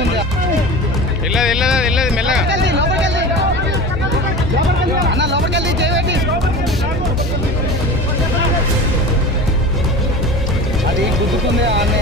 వెళ్ళదు వెళ్ళదు వెళ్ళదు మెల్లగా. అన్న లోపలికెళ్ళి చేయబెట్టి అది గుద్దుకుంది అనే